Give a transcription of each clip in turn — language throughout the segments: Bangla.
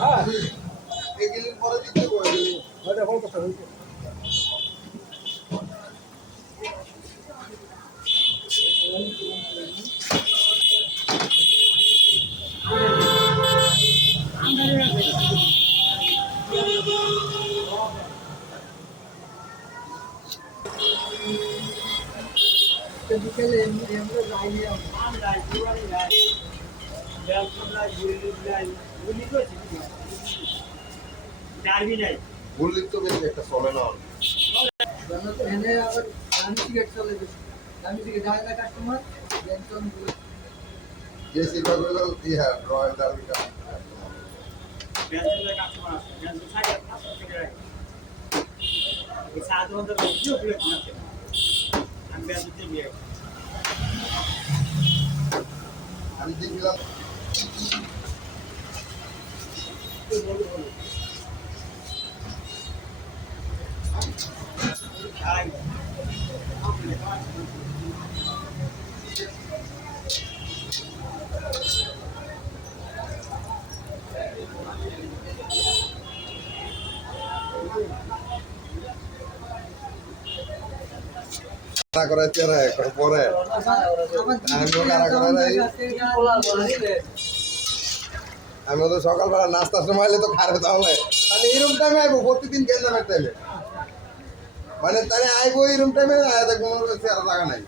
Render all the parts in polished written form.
হ্যাঁ এগুলির পরে দিতে বলে ওটা বল কথা বলতে বিকেলে আমরা যাই আমরা যাই গুলি তো বেশি একটা চলে না এনে আবার আমি টিকিট চলে বেশি আমি টিকিট যায় না কাস্টমার বেতন যে সেটা হলো হ্যাঁ রয়্যাল ডার্বিটা বেতন কাস্টমার আছে বেতন থাকে 500 টাকা এই সাত বছর ভিডিও প্লেট না আমি বেতন দিয়ে আমি দেখলাম করাইতে না এখন পরে আমি তো সকালবেলা নাস্তার সময় এলে তো খারাপ তাহলে তাহলে এরকম টাইমে আইবো প্রতিদিন গেঞ্জামের টাইমে মানে তাহলে আইবো এরকম টাইমে দেখবো আর জায়গা নাই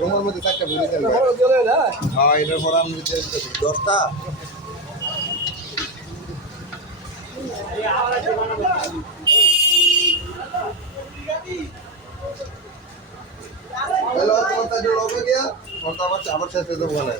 রুমের মধ্যে চারটা বুড়ি খেলবে হ্যাঁ এটার পর আমি 10টা हेलो तो बता जो लोग गया और तब आवर शेष पे तो बोला है